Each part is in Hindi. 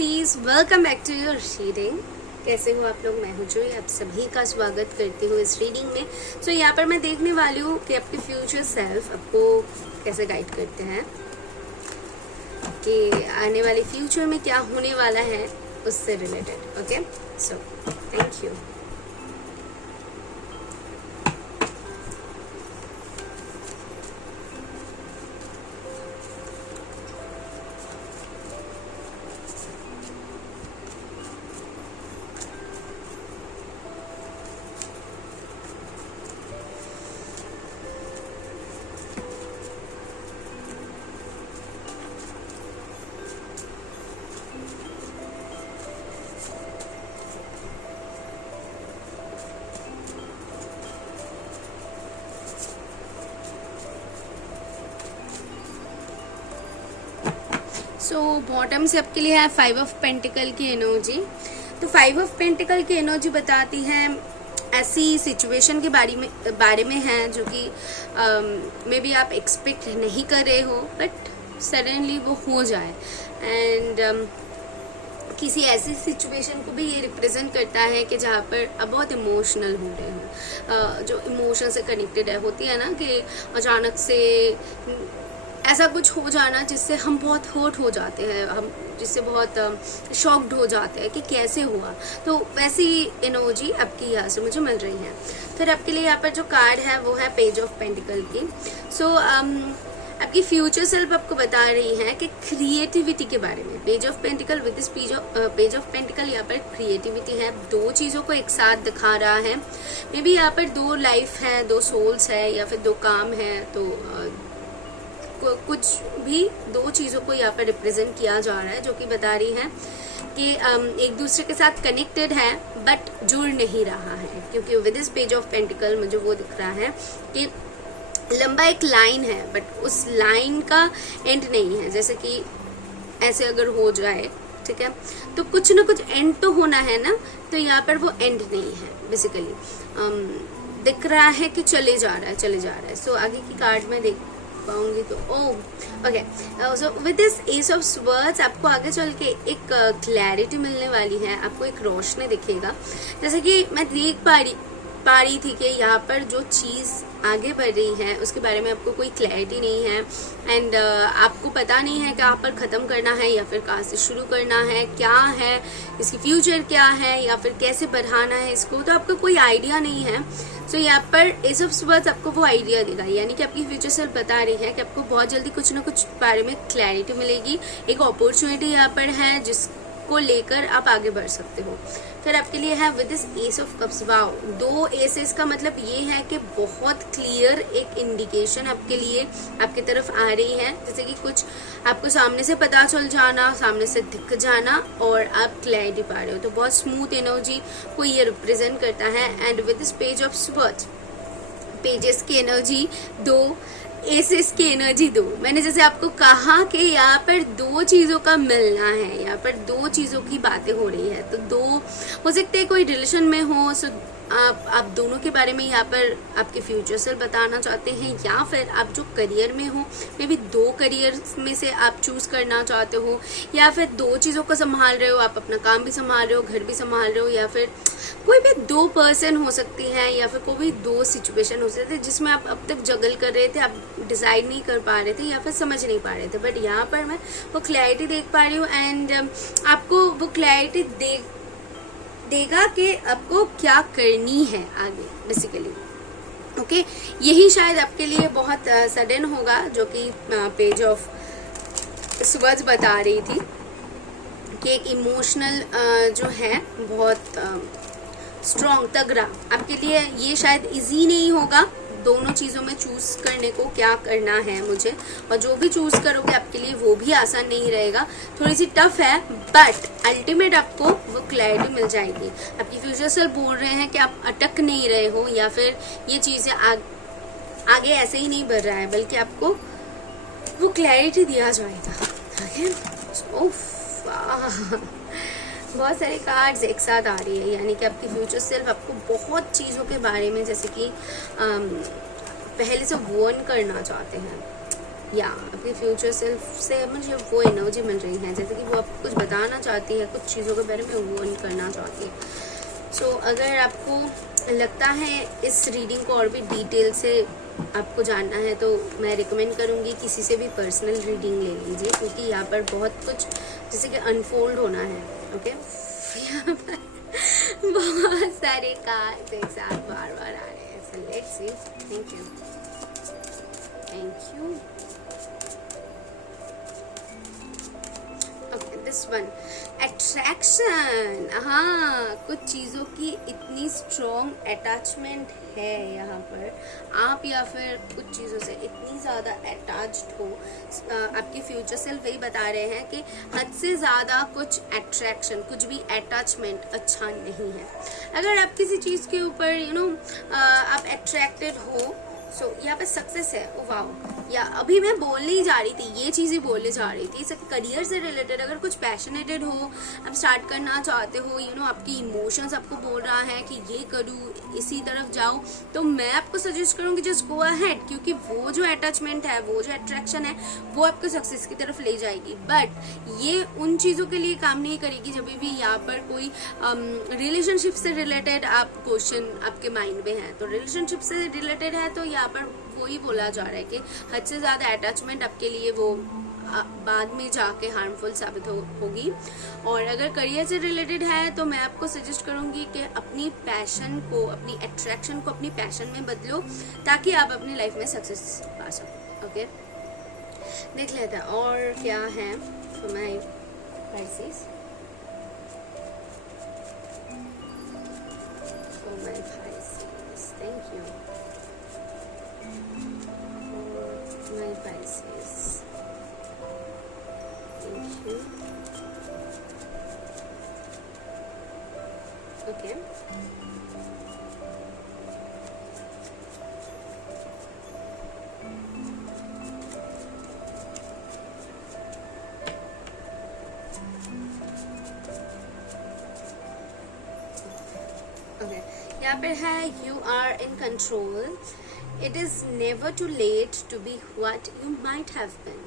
पिस्सीज, welcome back to your reading. कैसे हो आप लोग? मैं हूँ जोई, आप सभी का स्वागत करती हूँ इस रीडिंग में। सो यहाँ पर मैं देखने वाली हूँ कि आपके फ्यूचर सेल्फ आपको कैसे गाइड करते हैं, कि आने वाले फ्यूचर में क्या होने वाला है उससे related. Okay, so thank you. So bottom से आपके लिए है 5 ऑफ पेंटिकल की एनर्जी। तो 5 ऑफ पेंटिकल की एनर्जी बताती है ऐसी सिचुएशन के बारे में है जो कि मे बी आप एक्सपेक्ट नहीं कर रहे हो, बट सडनली वो हो जाए। एंड किसी ऐसी सिचुएशन को भी ये रिप्रेजेंट करता है कि जहाँ पर आप बहुत इमोशनल हो रहे हो, जो इमोशन से कनेक्टेड है। होती है ना कि अचानक से ऐसा कुछ हो जाना जिससे हम बहुत हर्ट हो जाते हैं, हम जिससे बहुत शॉक्ड हो जाते हैं कि कैसे हुआ। तो वैसी एनर्जी आपकी यहाँ से मुझे मिल रही है। फिर आपके लिए यहाँ पर जो कार्ड है वो है पेज ऑफ पेंटिकल की। सो आपकी फ्यूचर सेल्फ आपको बता रही है कि क्रिएटिविटी के बारे में। Page of pentacle with this page of pentacle यहाँ पर क्रिएटिविटी है, दो चीज़ों को एक साथ दिखा रहा है। मे बी यहाँ पर दो लाइफ है, दो सोल्स है, या फिर दो काम है। तो कुछ भी दो चीज़ों को यहाँ पर रिप्रेजेंट किया जा रहा है, जो कि बता रही है कि एक दूसरे के साथ कनेक्टेड है बट जुड़ नहीं रहा है। क्योंकि with this page of pentacle मुझे वो दिख रहा है कि लंबा एक लाइन है बट उस लाइन का एंड नहीं है। जैसे कि ऐसे अगर हो जाए, ठीक है, तो कुछ ना कुछ एंड तो होना है ना, तो यहाँ पर वो एंड नहीं है। बेसिकली दिख रहा है कि चले जा रहा है। सो आगे की कार्ड में देख पाऊंगी तो okay. So with this S of swords आपको आगे चल के एक क्लैरिटी मिलने वाली है, आपको एक रोशनी दिखेगा। जैसे कि मैं देख पा रही थी कि यहाँ पर जो चीज़ आगे बढ़ रही है उसके बारे में आपको कोई क्लैरिटी नहीं है। एंड आपको पता नहीं है कहाँ पर ख़त्म करना है या फिर कहाँ से शुरू करना है, क्या है इसकी फ्यूचर, क्या है, या फिर कैसे बढ़ाना है इसको, तो आपको कोई आइडिया नहीं है। सो यहाँ पर एस ऑफ स्वर्ड्स आपको वो आइडिया देगा, यानी कि आपकी फ्यूचर सेल्फ बता रही है कि आपको बहुत जल्दी कुछ ना कुछ बारे में क्लैरिटी मिलेगी। एक अपॉर्चुनिटी यहाँ पर है जिसको लेकर आप आगे बढ़ सकते हो। फिर आपके लिए है with this S of cups. Wow, दो एसेस का मतलब ये है कि बहुत क्लियर एक इंडिकेशन आपके लिए आपकी तरफ आ रही है। जैसे कि कुछ आपको सामने से पता चल जाना, सामने से दिख जाना, और आप क्लैरिटी पा रहे हो। तो बहुत स्मूथ एनर्जी को ये रिप्रेजेंट करता है। And with this page of swords, pages की एनर्जी दो, एसेस की एनर्जी दो। मैंने जैसे आपको कहा कि यहाँ पर दो चीज़ों का मिलना है, यहाँ पर दो चीज़ों की बातें हो रही है। तो दो हो सकते हैं कोई रिलेशन में हो, सो आप दोनों के बारे में यहाँ पर आपके फ्यूचर से बताना चाहते हैं, या फिर आप जो करियर में हो, मे बी दो करियर में से आप चूज करना चाहते हो, या फिर दो चीज़ों को संभाल रहे हो, आप अपना काम भी संभाल रहे हो, घर भी संभाल रहे हो, या फिर कोई भी दो पर्सन हो सकती हैं, या फिर कोई भी दो सिचुएशन हो सकते थे जिसमें आप अब तक जगल कर रहे थे, आप डिसाइड नहीं कर पा रहे थे या फिर समझ नहीं पा रहे थे। बट यहाँ पर मैं वो क्लैरिटी देख पा रही हूँ। एंड आपको वो क्लैरिटी देगा कि आपको क्या करनी है आगे, बेसिकली। ओके, यही शायद आपके लिए बहुत सडन होगा, जो कि पेज ऑफ स्वर्ड्स बता रही थी कि एक इमोशनल जो है बहुत स्ट्रॉन्ग, तगड़ा आपके लिए ये शायद इजी नहीं होगा दोनों चीज़ों में चूज करने को, क्या करना है मुझे। और जो भी चूज करोगे आपके लिए वो भी आसान नहीं रहेगा, थोड़ी सी टफ है, बट अल्टीमेट आपको वो क्लैरिटी मिल जाएगी। आपकी फ्यूचर सेल्फ बोल रहे हैं कि आप अटक नहीं रहे हो, या फिर ये चीज़ें आगे ऐसे ही नहीं बढ़ रहा है, बल्कि आपको वो क्लैरिटी दिया जाएगा। बहुत सारे कार्ड्स एक साथ आ रही है, यानी कि आपकी फ्यूचर सेल्फ आपको बहुत चीज़ों के बारे में, जैसे कि पहले से वार्न करना चाहते हैं। या अपने फ्यूचर सेल्फ से मुझे वो एनर्जी मिल रही है, जैसे कि वो आपको कुछ बताना चाहती है, कुछ चीज़ों के बारे में वो करना चाहती है। सो अगर आपको लगता है इस रीडिंग को और भी डिटेल से आपको जानना है तो मैं रिकमेंड करूँगी किसी से भी पर्सनल रीडिंग ले लीजिए, क्योंकि यहाँ पर बहुत कुछ जैसे कि अनफोल्ड होना है। ओके, यहाँ पर बहुत सारे कार्ड्स एक साथ बार बार आ रहे हैं। So let's see. Thank you, thank you. Okay, this one, attraction. हाँ, कुछ चीज़ों की इतनी स्ट्रॉन्ग अटैचमेंट है यहाँ पर, आप या फिर कुछ चीज़ों से इतनी ज़्यादा अटैच्ड हो। आपके फ्यूचर सेल्फ वही बता रहे हैं कि हद से ज़्यादा कुछ अट्रैक्शन, कुछ भी अटैचमेंट अच्छा नहीं है। अगर आप किसी चीज़ के ऊपर आप अट्रैक्टेड हो, सो यहाँ पे सक्सेस है। ओ वाओ, या अभी मैं बोलने ही जा रही थी, ये चीज़ ही बोलने जा रही थी। करियर से रिलेटेड अगर कुछ पैशनेटेड हो, आप स्टार्ट करना चाहते हो, आपकी इमोशंस आपको बोल रहा है कि ये करूँ, इसी तरफ जाओ, तो मैं आपको सजेस्ट करूँगी जस्ट गो अहेड, क्योंकि वो जो अटैचमेंट है, वो जो अट्रैक्शन है, वो आपको सक्सेस की तरफ ले जाएगी। बट ये उन चीज़ों के लिए काम नहीं करेगी जब भी यहाँ पर कोई रिलेशनशिप से रिलेटेड आप क्वेश्चन आपके माइंड में है। तो रिलेशनशिप से रिलेटेड है तो यहाँ पर वही बोला जा रहा है कि हद से ज़्यादा अटैचमेंट आपके लिए वो बाद में जाके हार्मफुल साबित होगी। और अगर करियर से रिलेटेड है तो मैं आपको सजेस्ट करूंगी कि अपनी पैशन को, अपनी अट्रैक्शन को अपनी पैशन में बदलो, ताकि आप अपनी लाइफ में सक्सेस पा सको। ओके, देख लेते हैं और क्या है for my Pisces. For my Pisces, thank you. My Pisces, thank you. Okay. Okay. यहाँ पे है you are in control. It is never too late to be what you might have been.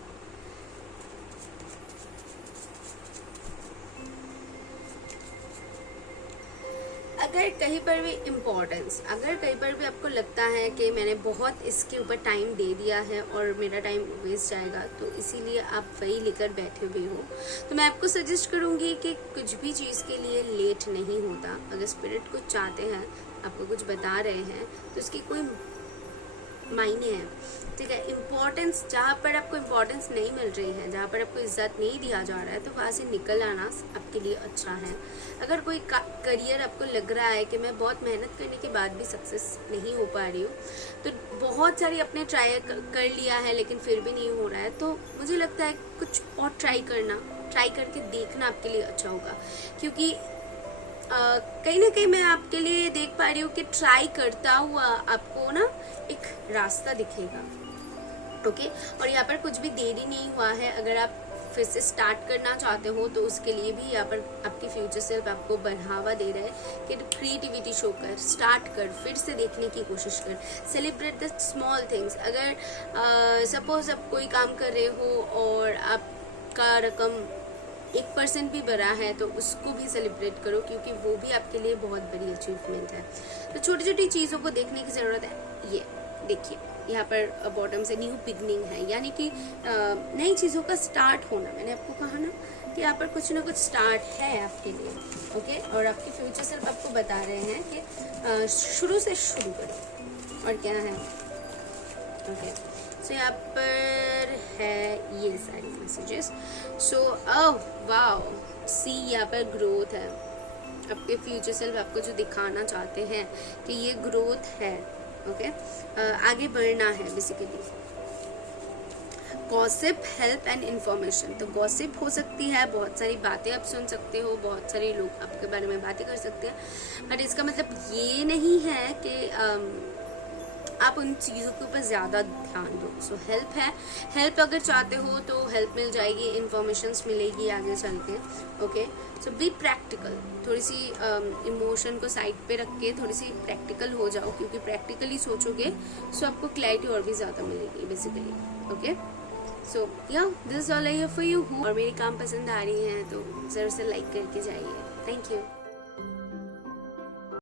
अगर कहीं पर भी इम्पोर्टेंस, अगर कहीं पर भी आपको लगता है कि मैंने बहुत इसके ऊपर टाइम दे दिया है और मेरा टाइम वेस्ट जाएगा, तो इसीलिए आप वही लेकर बैठे हुए हो, तो मैं आपको सजेस्ट करूँगी कि कुछ भी चीज़ के लिए लेट नहीं होता। अगर स्पिरिट कुछ चाहते हैं, आपको कुछ बता रहे हैं, तो उसकी कोई मायने है, ठीक है। इम्पोर्टेंस, जहाँ पर आपको इम्पोर्टेंस नहीं मिल रही है, जहाँ पर आपको इज्जत नहीं दिया जा रहा है, तो वहाँ से निकल आना आपके लिए अच्छा है। अगर कोई करियर आपको लग रहा है कि मैं बहुत मेहनत करने के बाद भी सक्सेस नहीं हो पा रही हूँ, तो बहुत सारी अपने ट्राई कर लिया है लेकिन फिर भी नहीं हो रहा है, तो मुझे लगता है कुछ और ट्राई करके देखना आपके लिए अच्छा होगा। क्योंकि कहीं ना कहीं मैं आपके लिए देख पा रही हूँ कि ट्राई करता हुआ आपको ना एक रास्ता दिखेगा। ओके, और यहाँ पर कुछ भी देरी नहीं हुआ है। अगर आप फिर से स्टार्ट करना चाहते हो तो उसके लिए भी यहाँ पर आपके फ्यूचर सेल्फ आपको बढ़ावा दे रहा है कि क्रिएटिविटी शो कर, स्टार्ट कर, फिर से देखने की कोशिश कर, सेलिब्रेट द स्मॉल थिंग्स। अगर सपोज आप कोई काम कर रहे हो और आपका रकम 1% भी बढ़ा है तो उसको भी सेलिब्रेट करो, क्योंकि वो भी आपके लिए बहुत बड़ी अचीवमेंट है। तो छोटी छोटी चीज़ों को देखने की ज़रूरत है। ये देखिए, यहाँ पर बॉटम से न्यू बिगनिंग है, यानी कि नई चीज़ों का स्टार्ट होना। मैंने आपको कहा ना कि यहाँ पर कुछ ना कुछ स्टार्ट है आपके लिए। ओके, और आपके फ्यूचर सेल्फ आपको बता रहे हैं कि शुरू से शुरू करो। और क्या है, ओके, सो यहाँ पर है ये सारी मैसेजेस। सो वाओ, सी यहाँ पर ग्रोथ है। आपके फ्यूचर सेल्फ आपको जो दिखाना चाहते हैं कि ये ग्रोथ है। ओके, आगे बढ़ना है basically. Gossip, help and information. तो गॉसिप हो सकती है, बहुत सारी बातें आप सुन सकते हो, बहुत सारे लोग आपके बारे में बातें कर सकते हैं, बट इसका मतलब ये नहीं है कि आप उन चीज़ों के ऊपर ज़्यादा ध्यान दो। सो हेल्प है, हेल्प अगर चाहते हो तो हेल्प मिल जाएगी, इन्फॉर्मेशंस मिलेगी आगे चल के। Okay, so be practical. थोड़ी सी इमोशन को साइड पे रख के थोड़ी सी प्रैक्टिकल हो जाओ, क्योंकि प्रैक्टिकली सोचोगे सो आपको क्लैरिटी और भी ज़्यादा मिलेगी बेसिकली। ओके, सो या this is all I have for you. और मेरे काम पसंद आ रही हैं तो ज़रूर से लाइक करके जाइए। Thank you.